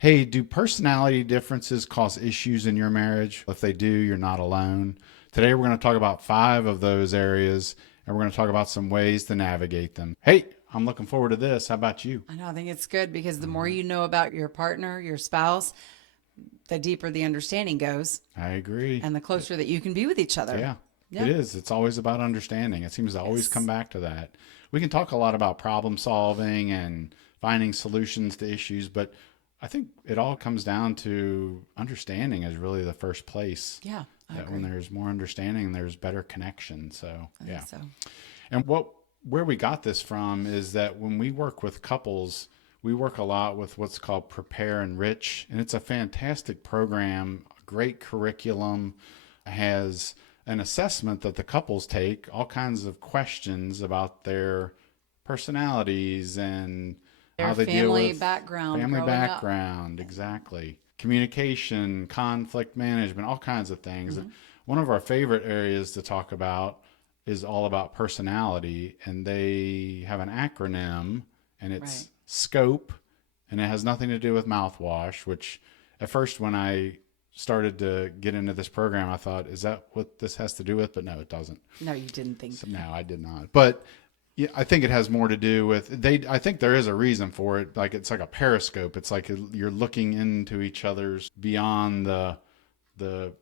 Hey, do personality differences cause issues in your marriage? If they do, you're not alone. Today, we're going to talk about 5 of those areas, and we're going to talk about some ways to navigate them. Hey, I'm looking forward to this. How about you? I know, I think it's good because the more you know about your partner, your spouse, the deeper the understanding goes I agree. and the closer that you can be with each other. Yeah, it Yeah. is. It's always about understanding. It seems to always come Yes. back to that. We can talk a lot about problem solving and finding solutions to issues, but I think it all comes down to understanding is really the first place. Yeah, I That when agree. there's more understanding, there's better connection. So, I think yeah. so. And where we got this from is that when we work with couples, we work a lot with what's called Prepare Enrich, and it's a fantastic program, a great curriculum, has an assessment that the couples take, all kinds of questions about their personalities and Their how they deal family with background family growing up. background, exactly. Communication, conflict management, all kinds of things. Hmm. One of our favorite areas to talk about is all about personality, and they have an acronym, and Right. it's SCOPE, and it has nothing to do with mouthwash, which at first when I started to get into this program, I thought, is that what this has to do with? But no, it doesn't. No, you didn't think. So, no, I did not. But yeah, I think it has more to do with they. I think there is a reason for it. Like it's like a periscope. It's like you're looking into each other's beyond the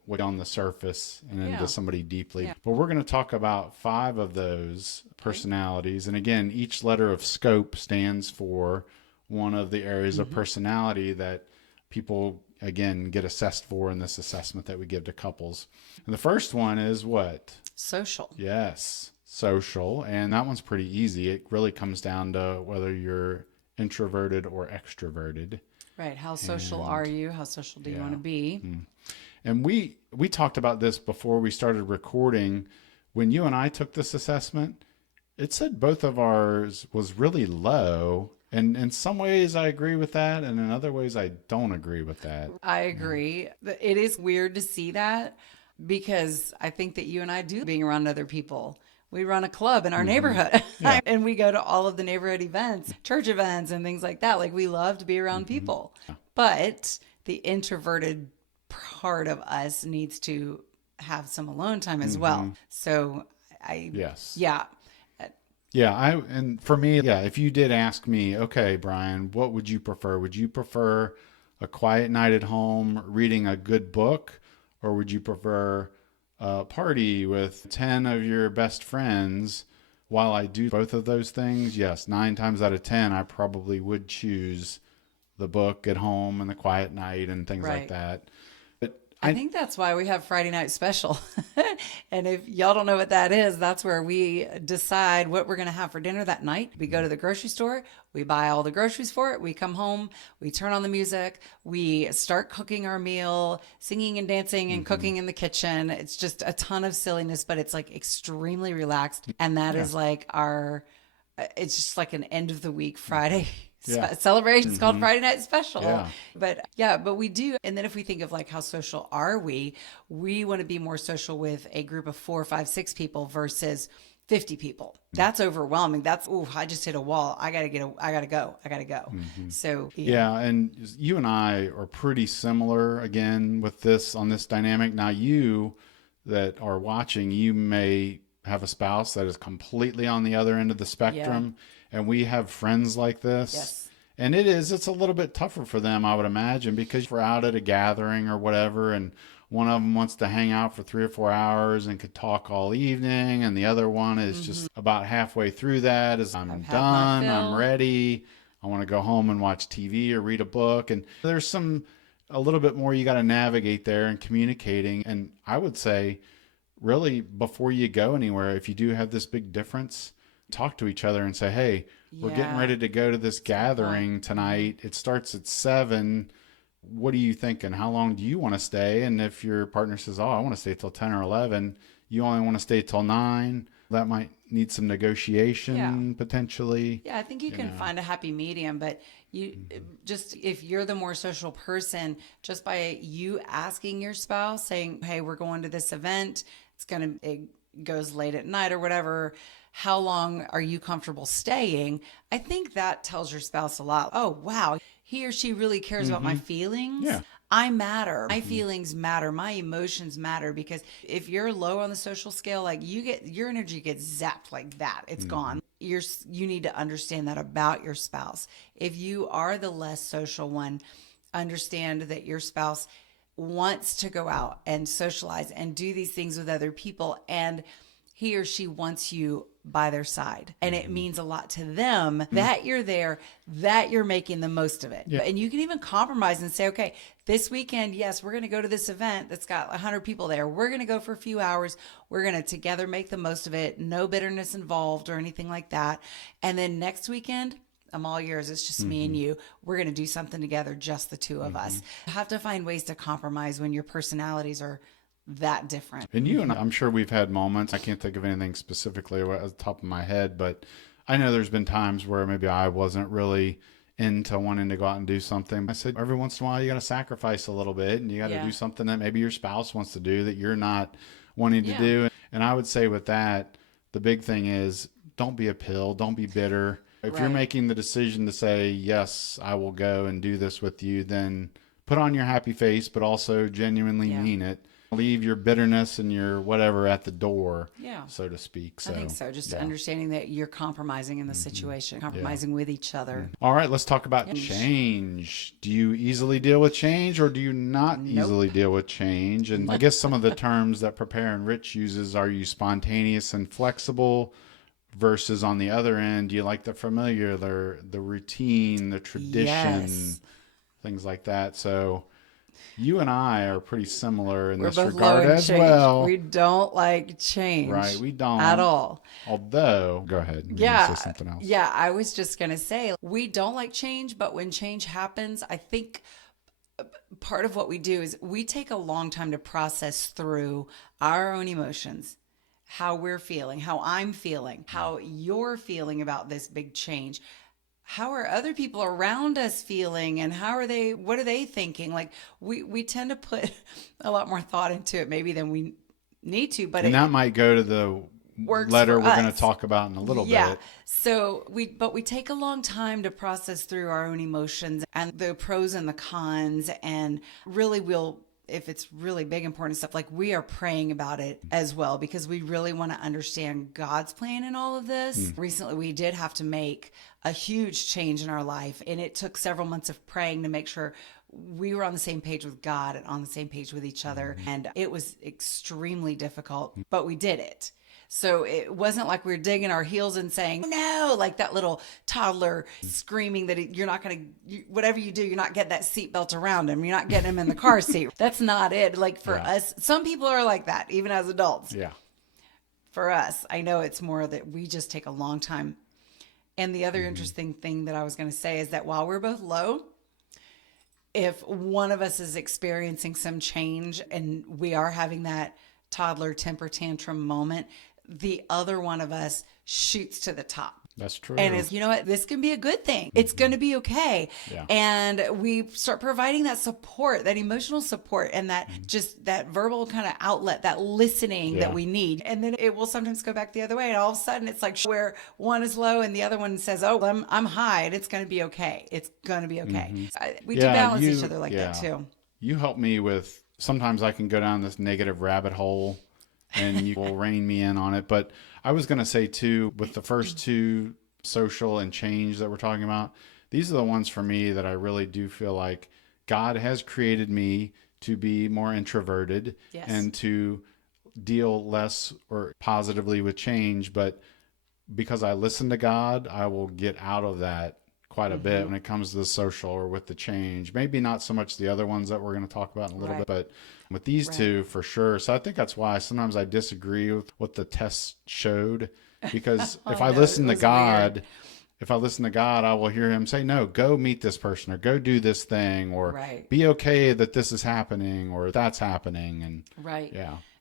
what on the surface and into Yeah. somebody deeply. Yeah. But we're going to talk about 5 of those personalities, and again, each letter of scope stands for one of the areas of Hmm. personality that people again get assessed for in this assessment that we give to couples. And the first one is what? Social. Yes, social. And that one's pretty easy. It really comes down to whether you're introverted or extroverted. Right. How social are And you? How social do you want yeah. to be? And we talked about this before we started recording. When you and I took this assessment, it said both of ours was really low. And in some ways I agree with that, and in other ways I don't agree with that. I Yeah. agree. It is weird to see that because I think that you and I do being around other people. We run a club in our Mm-hmm. neighborhood Yeah. and we go to all of the neighborhood events, church events, and things like that. Like we love to be around Mm-hmm. people. But the introverted part of us needs to have some alone time as Mm-hmm. well. So I, Yes. yeah, Yeah, and for me, yeah, if you did ask me, okay, Brian, what would you prefer? Would you prefer a quiet night at home reading a good book, or would you prefer a party with 10 of your best friends? While I do both of those things, yes, 9 times out of 10, I probably would choose the book at home and the quiet night and things like right. that. But I I, think that's why we have Friday night special. And if y'all don't know what that is, that's where we decide what we're going to have for dinner that night. We go to the grocery store, we buy all the groceries for it, we come home, we turn on the music, we start cooking our meal, singing and dancing and mm-hmm, cooking in the kitchen. It's just a ton of silliness, but it's like extremely relaxed. And that yeah, is like it's just like an end of the week mm-hmm, Friday yeah, celebration. It's called mm-hmm, Friday Night Special. yeah, But yeah, but we do. And then if we think of like how social are we want to be more social with a group of 4, 5, 6 people versus 50 people. That's overwhelming. That's, oh, I just hit a wall. I gotta go. I gotta go. mm-hmm. So yeah. Yeah, and you and I are pretty similar again with this on this dynamic. Now, you that are watching, you may have a spouse that is completely on the other end of the Yeah. spectrum, and we have friends like this. Yes. And it's a little bit tougher for them, I would imagine, because we're out at a gathering or whatever, and one of them wants to hang out for 3 or 4 hours and could talk all evening, and the other one is Mm-hmm. just about halfway through that is I'm I've had my done, I'm fill. ready. I want to go home and watch TV or read a book. And there's a little bit more you got to navigate there and communicating. And I would say, really, before you go anywhere, if you do have this big difference, talk to each other and say, hey, we're getting Yeah. ready to go to this That's a good point. gathering Mm-hmm. tonight. It starts at 7. What are you thinking? How long do you want to stay? And if your partner says, oh, I want to stay till 10 or 11, you only want to stay till 9, that might need some Yeah. negotiation potentially, Yeah, I think you you can know. find a happy medium, but you just if you're the more social person, just by you asking your spouse, saying, "Hey, we're going to this event. It goes late at night or whatever. How long are you comfortable staying?" I think that tells your spouse a lot. Oh, wow, he or she really cares about my feelings. Yeah. I matter. My feelings matter. My emotions matter, because if you're low on the social scale, like your energy gets zapped like that. It's gone. You need to understand that about your spouse. If you are the less social one, understand that your spouse wants to go out and socialize and do these things with other people, and he or she wants you by their side. And it means a lot to them that you're there, that you're making the most of it. Yeah. And you can even compromise and say, okay, this weekend, yes, we're going to go to this event that's got 100 people there. We're going to go for a few hours. We're going to together make the most of it. No bitterness involved or anything like that. And then next weekend, I'm all yours. It's just me and you. We're going to do something together, just the two of us. You have to find ways to compromise when your personalities are that different. And you and I'm sure we've had moments. I can't think of anything specifically at the top of my head, but I know there's been times where maybe I wasn't really into wanting to go out and do something. I said, every once in a while, you got to sacrifice a little bit, and you got to do something that maybe your spouse wants to do that you're not wanting to do. And I would say with that, the big thing is don't be a pill. Don't be bitter. If you're making the decision to say, yes, I will go and do this with you, then put on your happy face, but also genuinely mean it. Leave your bitterness and your whatever at the door, so to speak. So, I think so. Just understanding that you're compromising in the situation, compromising with each other. All right, let's talk about change. Do you easily deal with change, or do you not easily deal with change? And I guess some of the terms that Prepare Enrich uses, are you spontaneous and flexible versus on the other end, do you like the familiar, the routine, the tradition, things like that? So you and I are pretty similar in this regard as well. We don't like change. Right, we don't. At all. Although, go ahead. You Yeah. say something else. Yeah, I was just going to say, we don't like change, but when change happens, I think part of what we do is we take a long time to process through our own emotions, how we're feeling, how I'm feeling, how you're feeling about this big change. How are other people around us feeling, and what are they thinking? Like we tend to put a lot more thought into it maybe than we need to, but that might go to the letter we're going to talk about in a little bit. So we take a long time to process through our own emotions and the pros and the cons, and really if it's really big, important stuff, like we are praying about it as well, because we really want to understand God's plan in all of this. Recently, we did have to make a huge change in our life, and it took several months of praying to make sure we were on the same page with God and on the same page with each other. And it was extremely difficult, but we did it. So it wasn't like we were digging our heels and saying, no, like that little toddler screaming that you're not going to, whatever you do, you're not getting that seatbelt around him. You're not getting him in the car seat. That's not it. Like for us, some people are like that, even as adults. Yeah. For us, I know it's more that we just take a long time. And the other interesting thing that I was going to say is that while we're both low, if one of us is experiencing some change and we are having that toddler temper tantrum moment, the other one of us shoots to the top. That's true. And is, you know what, this can be a good thing. It's going to be okay. Yeah. And we start providing that support, that emotional support, and that just that verbal kind of outlet, that listening that we need. And then it will sometimes go back the other way. And all of a sudden it's like where one is low and the other one says, oh, I'm high, and it's going to be okay. It's going to be okay. We do balance each other like that too. You help me with, sometimes I can go down this negative rabbit hole and you will rein me in on it. But I was going to say too, with the first two, social and change that we're talking about, these are the ones for me that I really do feel like God has created me to be more introverted and to deal less or positively with change. But because I listen to God, I will get out of that quite a bit when it comes to the social or with the change. Maybe not so much the other ones that we're going to talk about in a little bit, but with these two for sure. So I think that's why sometimes I disagree with what the tests showed, because if I listen to God, I will hear him say, no, go meet this person, or go do this thing, or be okay that this is happening or that's happening. And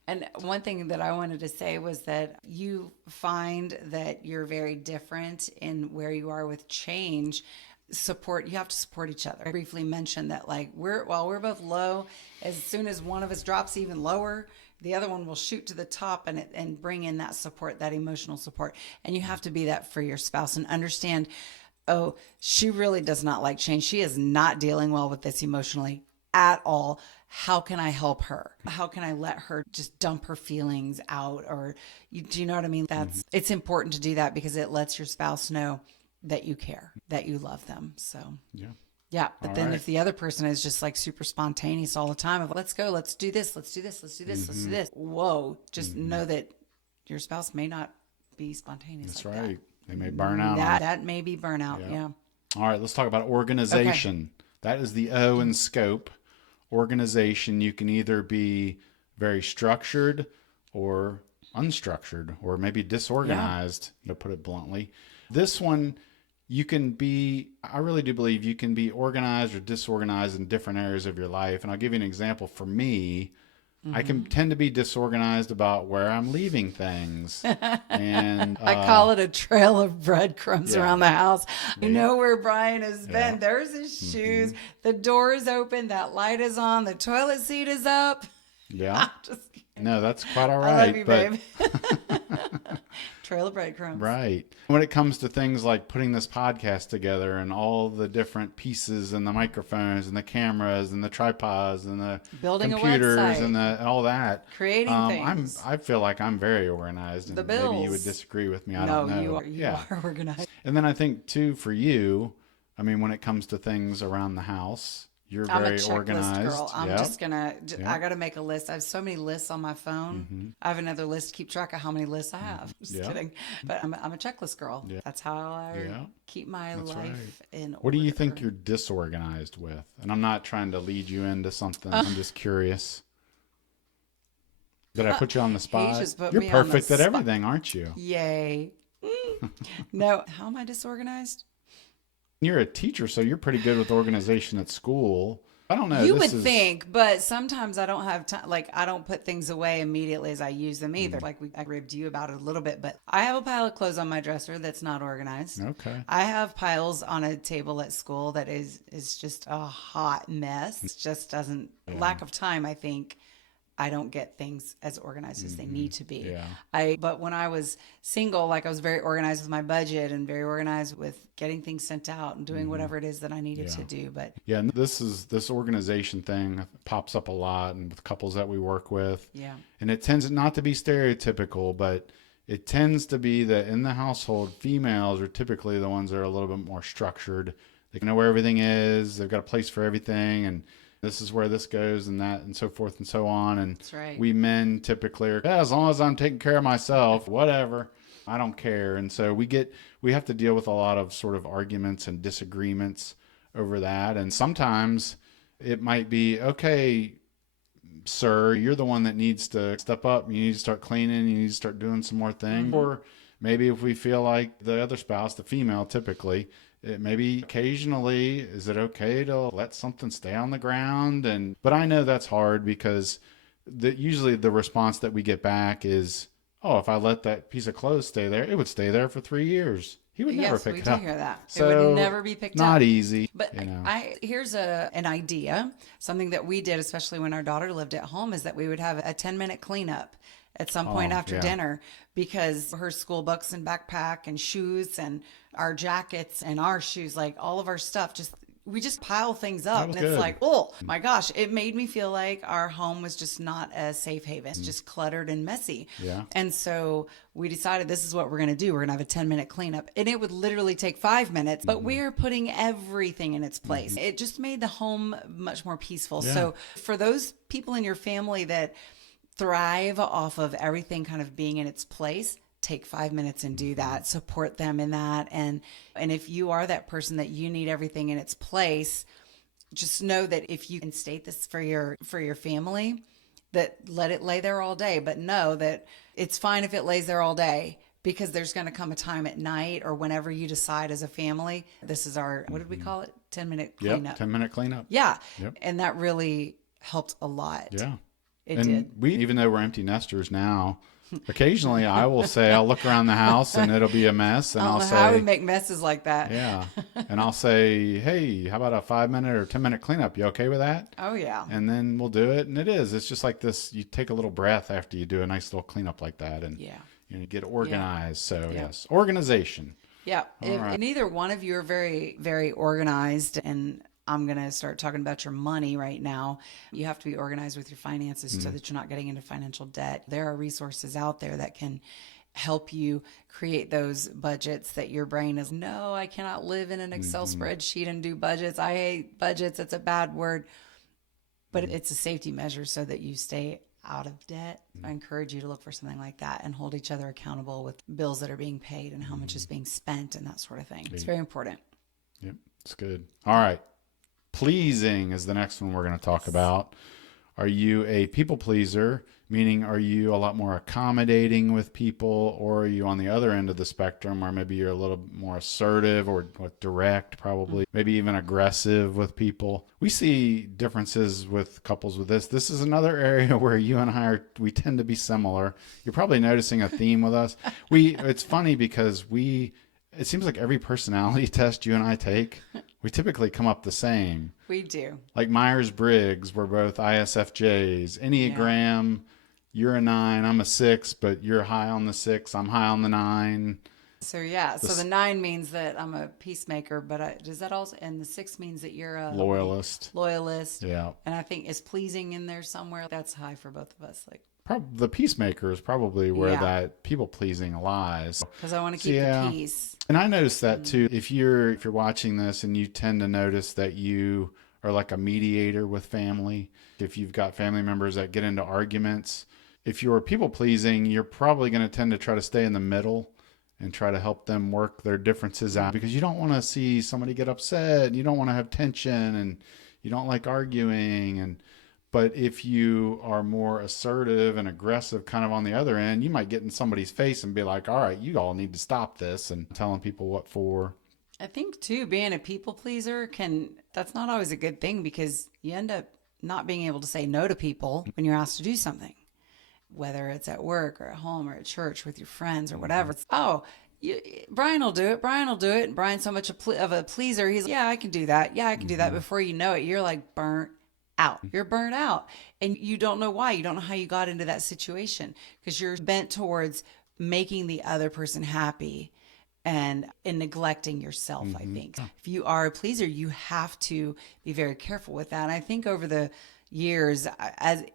And one thing that I wanted to say was that you find that you're very different in where you are with change. You have to support each other. I briefly mentioned that, like, while we're both low, as soon as one of us drops even lower, the other one will shoot to the top and bring in that support, that emotional support. And you have to be that for your spouse and understand oh, she really does not like change. She is not dealing well with this emotionally at all. How can I help her? How can I let her just dump her feelings out? Or do you know what I mean? It's important to do that because it lets your spouse know that you care, that you love them. So Yeah. yeah, but All then right. if the other person is just like super spontaneous all the time of let's go, let's do this, let's do this, let's do this, let's do this. Whoa, just know that your spouse may not be spontaneous That's like that. right. They may burn out on That it. that may be burnout. Yeah. Yeah. All right, let's talk about Okay. organization. That is the O in scope. Organization, you can either be very structured or unstructured or maybe Yeah. disorganized, to put it bluntly. This one, you can be, I really do believe you can be organized or disorganized in different areas of your life. And I'll give you an example. For me, I can tend to be disorganized about where I'm leaving things. And I call it a trail of breadcrumbs yeah, around the house. You yeah, know where Brian has yeah. been. There's his shoes. The door is open. That light is on. The toilet seat is up. Yeah. I'm just kidding. No, that's quite all I love right. you, But babe. Trail of breadcrumbs. right. When it comes to things like putting this podcast together and all the different pieces and the microphones and the cameras and the tripods and the Building a computers and website. the all that, Creating things. I feel like I'm very organized, The and maybe you would bills. disagree with me. I don't No, know. you But are. You yeah. are organized. And then I think too for you, I mean, when it comes to things around the house, you're I'm a very checklist organized. girl. I'm Yep. just gonna. Yeah. I got to make a list. I have so many lists on my phone. I have another list to keep track of how many lists I have. Just Yeah. kidding. But I'm a checklist girl. Yeah. That's how I Yeah. keep my That's right. life in order. What do you think you're disorganized with? And I'm not trying to lead you into something. I'm just curious. Did I put you on the spot? just put You're me on the perfect at spot. everything, aren't you? Yay. No, how am I disorganized? You're a teacher, so you're pretty good with organization at school. I don't know. You This would is think, but sometimes I don't have time. Like, I don't put things away immediately as I use them Mm. either. Like, I ribbed you about it a little bit, but I have a pile of clothes on my dresser that's not organized. okay. I have piles on a table at school that is just a hot mess. It just doesn't, lack of time, I think. I don't get things as organized as they need to be. Yeah. But when I was single, like I was very organized with my budget and very organized with getting things sent out and doing whatever it is that I needed to do. But Yeah, and this organization thing pops up a lot, and with couples that we work with. yeah, And it tends not to be stereotypical, but it tends to be that in the household, females are typically the ones that are a little bit more structured. They know where everything is. They've got a place for everything, and this is where this goes, and that, and so forth and so on. And that's right. we men typically are, "Yeah, as long as I'm taking care of myself, whatever, I don't care." And so we have to deal with a lot of sort of arguments and disagreements over that. And sometimes it might be, okay, sir, you're the one that needs to step up. You need to start cleaning. You need to start doing some more things. Or maybe if we feel like the other spouse, the female typically, it maybe occasionally, is it okay to let something stay on the ground? But I know that's hard because usually the response that we get back is, oh, if I let that piece of clothes stay there, it would stay there for 3 years. He would never Yes, pick we it do up. hear that. It So would never be picked up. not easy. But here's an idea. Something that we did, especially when our daughter lived at home, is that we would have a 10-minute cleanup at some point after yeah. dinner because her school books and backpack and shoes and our jackets and our shoes, like all of our stuff, we just pile things up. And was it's good. like, oh my gosh, it made me feel like our home was just not a safe haven. It's just cluttered and messy. Yeah. And so we decided this is what we're going to do. We're going to have a 10-minute cleanup. And it would literally take 5 minutes, but we're putting everything in its place. It just made the home much more peaceful. Yeah. So for those people in your family that thrive off of everything kind of being in its place, take 5 minutes and do that. Support them in that. And if you are that person that you need everything in its place, just know that if you can state this for your family, that let it lay there all day, but know that it's fine if it lays there all day, because there's going to come a time at night or whenever you decide as a family, this is our, what did we call it? 10-minute cleanup. 10-minute cleanup. Yeah. Yep. And that really helped a lot. Yeah. It And did. we, even though we're empty nesters now, occasionally I will say, I'll look around the house and it'll be a mess. And I I'll don't know how we say, make messes like that. yeah. And I'll say, hey, how about a 5-minute or 10-minute cleanup? You okay with that? Oh, yeah. And then we'll do it. And it's just like this. You take a little breath after you do a nice little cleanup like that, and Yeah. you get organized. So yes, organization. Yeah. All right. If neither one of you are very, very organized, and I'm going to start talking about your money right now. You have to be organized with your finances so that you're not getting into financial debt. There are resources out there that can help you create those budgets that your brain is, no, I cannot live in an Excel spreadsheet and do budgets. I hate budgets. It's a bad word, but it's a safety measure so that you stay out of debt. I encourage you to look for something like that and hold each other accountable with bills that are being paid and how much is being spent and that sort of thing. It's very important. Yep. It's good. All right. Pleasing is the next one we're going to talk about. Are you a people pleaser? Meaning, are you a lot more accommodating with people, or are you on the other end of the spectrum, or maybe you're a little more assertive or direct, probably, maybe even aggressive with people? We see differences with couples with this. This is another area where you and we tend to be similar. You're probably noticing a theme with us. It's funny because it seems like every personality test you and I take, we typically come up the same. We do. Like Myers-Briggs, we're both ISFJs. Enneagram, you're a 9, I'm a 6, but you're high on the 6, I'm high on the 9. So so the 9 means that I'm a peacemaker, but does that also, and the 6 means that you're a Loyalist. Loyalist. Yeah. And I think is pleasing in there somewhere. That's high for both of us. Like, The peacemaker is probably where that people pleasing lies. because I want to keep the peace. And I noticed that too. If you're watching this and you tend to notice that you are like a mediator with family, if you've got family members that get into arguments, if you're people pleasing, you're probably going to tend to try to stay in the middle and try to help them work their differences out, because you don't want to see somebody get upset. You don't want to have tension, and you don't like arguing. But if you are more assertive and aggressive kind of on the other end, you might get in somebody's face and be like, all right, you all need to stop this, and telling people what for. I think too, being a people pleaser that's not always a good thing, because you end up not being able to say no to people when you're asked to do something, whether it's at work or at home or at church with your friends or whatever. It's, Brian will do it. Brian will do it. And Brian's so much of a pleaser. He's like, yeah, I can do that. Yeah, I can do that. Before you know it, you're like burnt out. You're burnt out, and you don't know why. You don't know how you got into that situation, because you're bent towards making the other person happy and in neglecting yourself. I think if you are a pleaser, you have to be very careful with that. And I think over the years,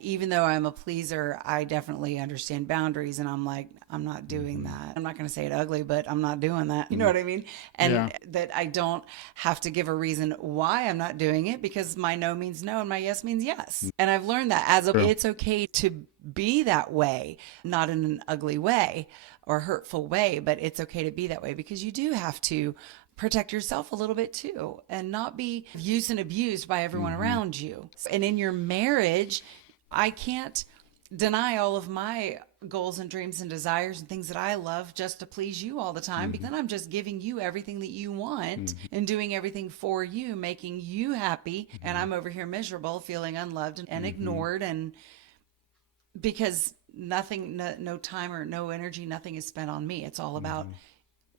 even though I'm a pleaser, I definitely understand boundaries, and I'm like, I'm not doing that. I'm not going to say it ugly, but I'm not doing that. You know what I mean? And that I don't have to give a reason why I'm not doing it, because my no means no and my yes means yes. And I've learned that it's okay to be that way, not in an ugly way or hurtful way, but it's okay to be that way, because you do have to protect yourself a little bit too, and not be used and abused by everyone around you. And in your marriage, I can't deny all of my goals and dreams and desires and things that I love just to please you all the time, because then I'm just giving you everything that you want and doing everything for you, making you happy, and I'm over here miserable, feeling unloved and ignored, and because nothing, no time or no energy, nothing is spent on me. It's all about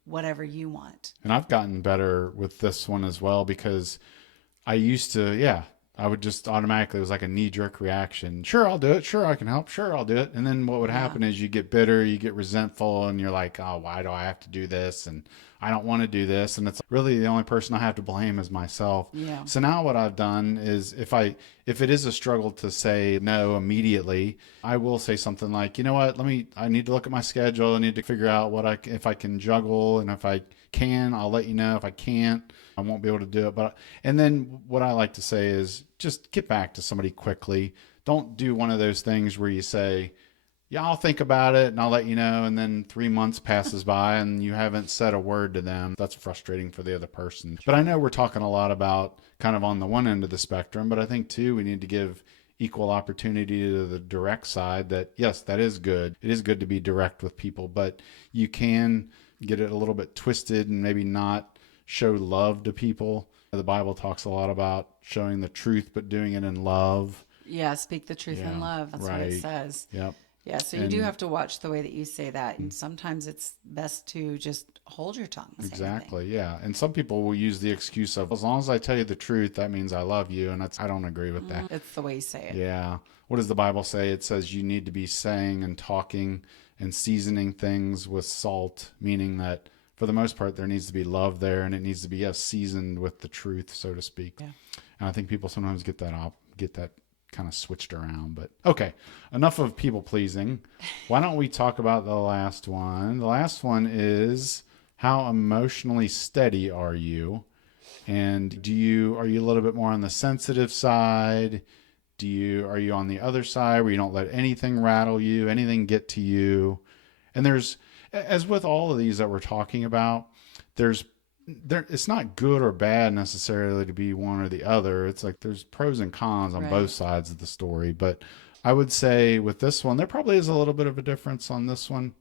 whatever you want. And I've gotten better with this one as well, because I used to, I would just automatically, it was like a knee-jerk reaction. Sure, I'll do it. Sure, I can help. Sure, I'll do it. And then what would happen is you get bitter, you get resentful, and you're like, oh, why do I have to do this? And I don't want to do this. And it's really the only person I have to blame is myself. Yeah. So now what I've done is if it is a struggle to say no immediately, I will say something like, you know what, I need to look at my schedule. I need to figure out if I can juggle, and if I can, I'll let you know. If I can't, I won't be able to do it. And then what I like to say is just get back to somebody quickly. Don't do one of those things where you say, yeah, I'll think about it and I'll let you know, and then 3 months passes by and you haven't said a word to them. That's frustrating for the other person. But I know we're talking a lot about kind of on the one end of the spectrum, but I think too, we need to give equal opportunity to the direct side. That yes, that is good. It is good to be direct with people, but you can get it a little bit twisted and maybe not show love to people. The Bible talks a lot about showing the truth, but doing it in love. Yeah, speak the truth in love. That's what it says. Yep. Yeah, so you do have to watch the way that you say that. And sometimes it's best to just hold your tongue. Exactly, yeah. And some people will use the excuse of, as long as I tell you the truth, that means I love you. And I don't agree with that. It's the way you say it. Yeah. What does the Bible say? It says you need to be saying and talking and seasoning things with salt, meaning that for the most part, there needs to be love there, and it needs to be seasoned with the truth, so to speak. Yeah. And I think people sometimes get that kind of switched around. But okay, enough of people pleasing. Why don't we talk about the last one? The last one is, how emotionally steady are you? And are you a little bit more on the sensitive side? Are you on the other side where you don't let anything rattle you, anything get to you? And there's, as with all of these that we're talking about, there's it's not good or bad necessarily to be one or the other. It's like there's pros and cons on both Right. sides of the story. But I would say with this one, there probably is a little bit of a difference on this one.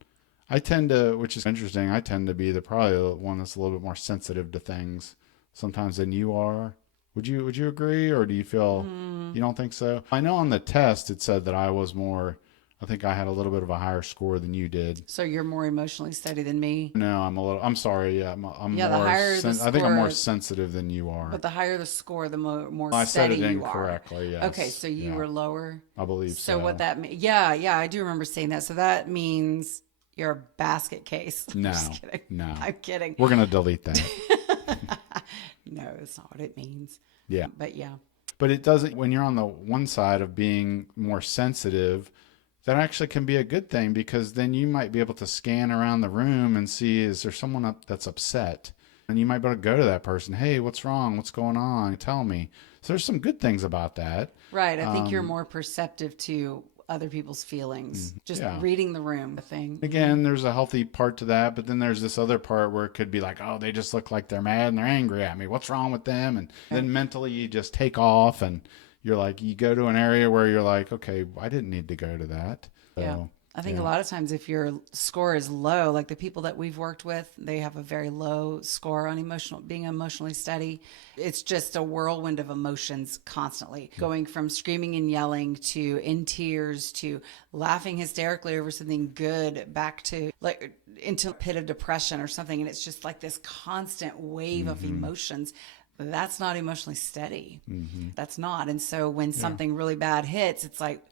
I tend to, which is interesting, I tend to be probably the one that's a little bit more sensitive to things sometimes than you are. Would you agree, or do you feel Mm. you don't think so? I know on the test it said that I was more. I think I had a little bit of a higher score than you did. So you're more emotionally steady than me. No, I'm a little. I'm sorry. Yeah, I'm Yeah, the more. higher the I think I'm more score, sensitive than you are. but the higher the score, the more I said steady it you are. incorrectly. Okay, Yes. so you Yeah, were lower. I believe So what so. that means? Yeah, yeah, I do remember saying that. So that means you're a basket case. I'm just No, kidding. no. I'm kidding. We're gonna delete that. No, that's not what it means. Yeah, But yeah, but it doesn't. When you're on the one side of being more sensitive, that actually can be a good thing, because then you might be able to scan around the room and see, is there someone up that's upset, and you might be able to go to that person. Hey, what's wrong? What's going on? Tell me. So there's some good things about that. right. I think you're more perceptive to other people's feelings. Just Yeah. reading the room, the thing. Again, there's a healthy part to that, but then there's this other part where it could be like, oh, they just look like they're mad and they're angry at me. What's wrong with them? And then mentally you just take off, and you're like, you go to an area where you're like, okay, I didn't need to go to that. Yeah. So, I think a yeah. lot of times if your score is low, like the people that we've worked with, they have a very low score on being emotionally steady. It's just a whirlwind of emotions constantly, going from screaming and yelling to in tears to laughing hysterically over something good, back to like into a pit of depression or something. And it's just like this constant wave of emotions. That's not emotionally steady. That's not. And so when something really bad hits, it's like,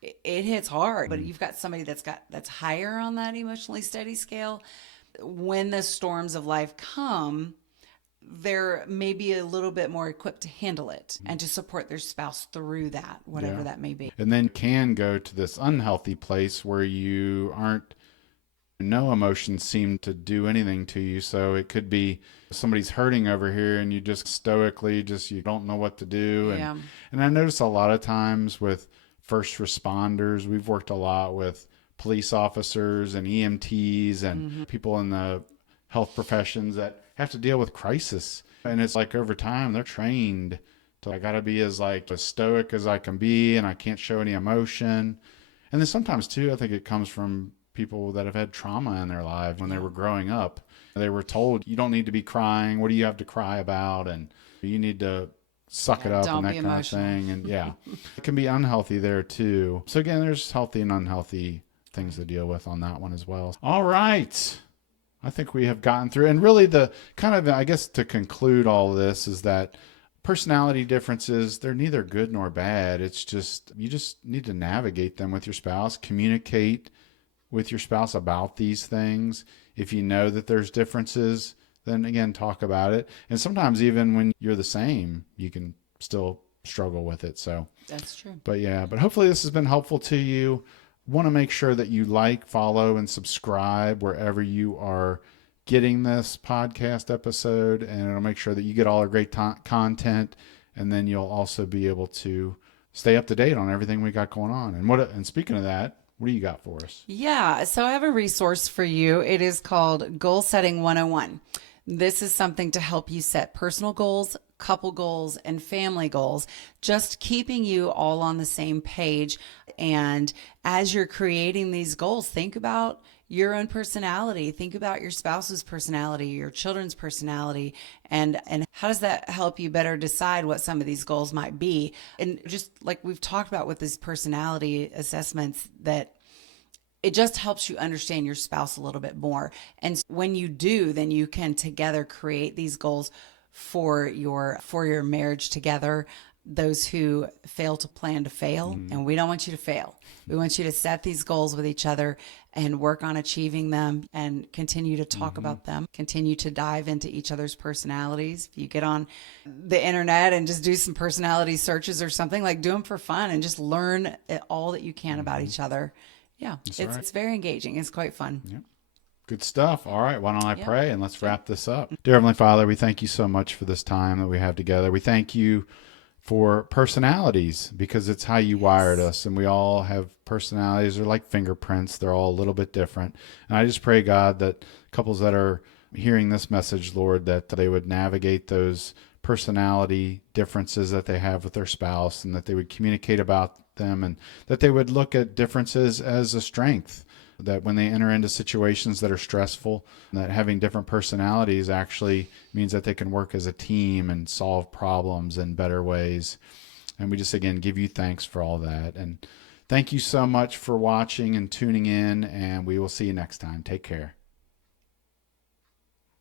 it hits hard, but you've got somebody that's higher on that emotionally steady scale. When the storms of life come, they're maybe a little bit more equipped to handle it and to support their spouse through that, whatever Yeah. that may be. And then can go to this unhealthy place where you aren't, no emotions seem to do anything to you. So it could be somebody's hurting over here and you just stoically you don't know what to do. Yeah. And I notice a lot of times with first responders, we've worked a lot with police officers and EMTs and people in the health professions that have to deal with crisis. And it's like over time they're trained to, I got to be as stoic as I can be, and I can't show any emotion. And then sometimes too, I think it comes from people that have had trauma in their lives when they were growing up. They were told, you don't need to be crying. What do you have to cry about? And you need to suck it up Don't and that be kind emotional. of thing. And yeah, it can be unhealthy there too. So again, there's healthy and unhealthy things to deal with on that one as well. All right. I think we have gotten through. And really the kind of, I guess to conclude all this is that personality differences, they're neither good nor bad. It's just, you just need to navigate them with your spouse, communicate with your spouse about these things. If you know that there's differences, then again, talk about it. And sometimes even when you're the same, you can still struggle with it. So, That's true. but yeah, but hopefully this has been helpful to you. Want to make sure that you like, follow, and subscribe wherever you are getting this podcast episode, and it'll make sure that you get all our great content, and then you'll also be able to stay up to date on everything we got going on. And speaking of that, what do you got for us? Yeah, so I have a resource for you. It is called Goal Setting 101. This is something to help you set personal goals, couple goals, and family goals, just keeping you all on the same page. And as you're creating these goals, think about your own personality, think about your spouse's personality, your children's personality, and how does that help you better decide what some of these goals might be. And just like we've talked about with these personality assessments, that it just helps you understand your spouse a little bit more. And when you do, then you can together create these goals for your marriage together, those who fail to plan to fail, and we don't want you to fail. We want you to set these goals with each other and work on achieving them and continue to talk about them, continue to dive into each other's personalities. If you get on the internet and just do some personality searches or something, like do them for fun and just learn all that you can about each other. Yeah, it's very engaging. It's quite fun. Yep. Good stuff. All right. Why don't I Yeah. pray and let's wrap this up? Dear Heavenly Father, we thank you so much for this time that we have together. We thank you for personalities because it's how you wired us, and we all have personalities. They're like fingerprints. They're all a little bit different. And I just pray, God, that couples that are hearing this message, Lord, that they would navigate those personality differences that they have with their spouse, and that they would communicate about them, and that they would look at differences as a strength, that when they enter into situations that are stressful, that having different personalities actually means that they can work as a team and solve problems in better ways. And we just, again, give you thanks for all that. And thank you so much for watching and tuning in, and we will see you next time. Take care.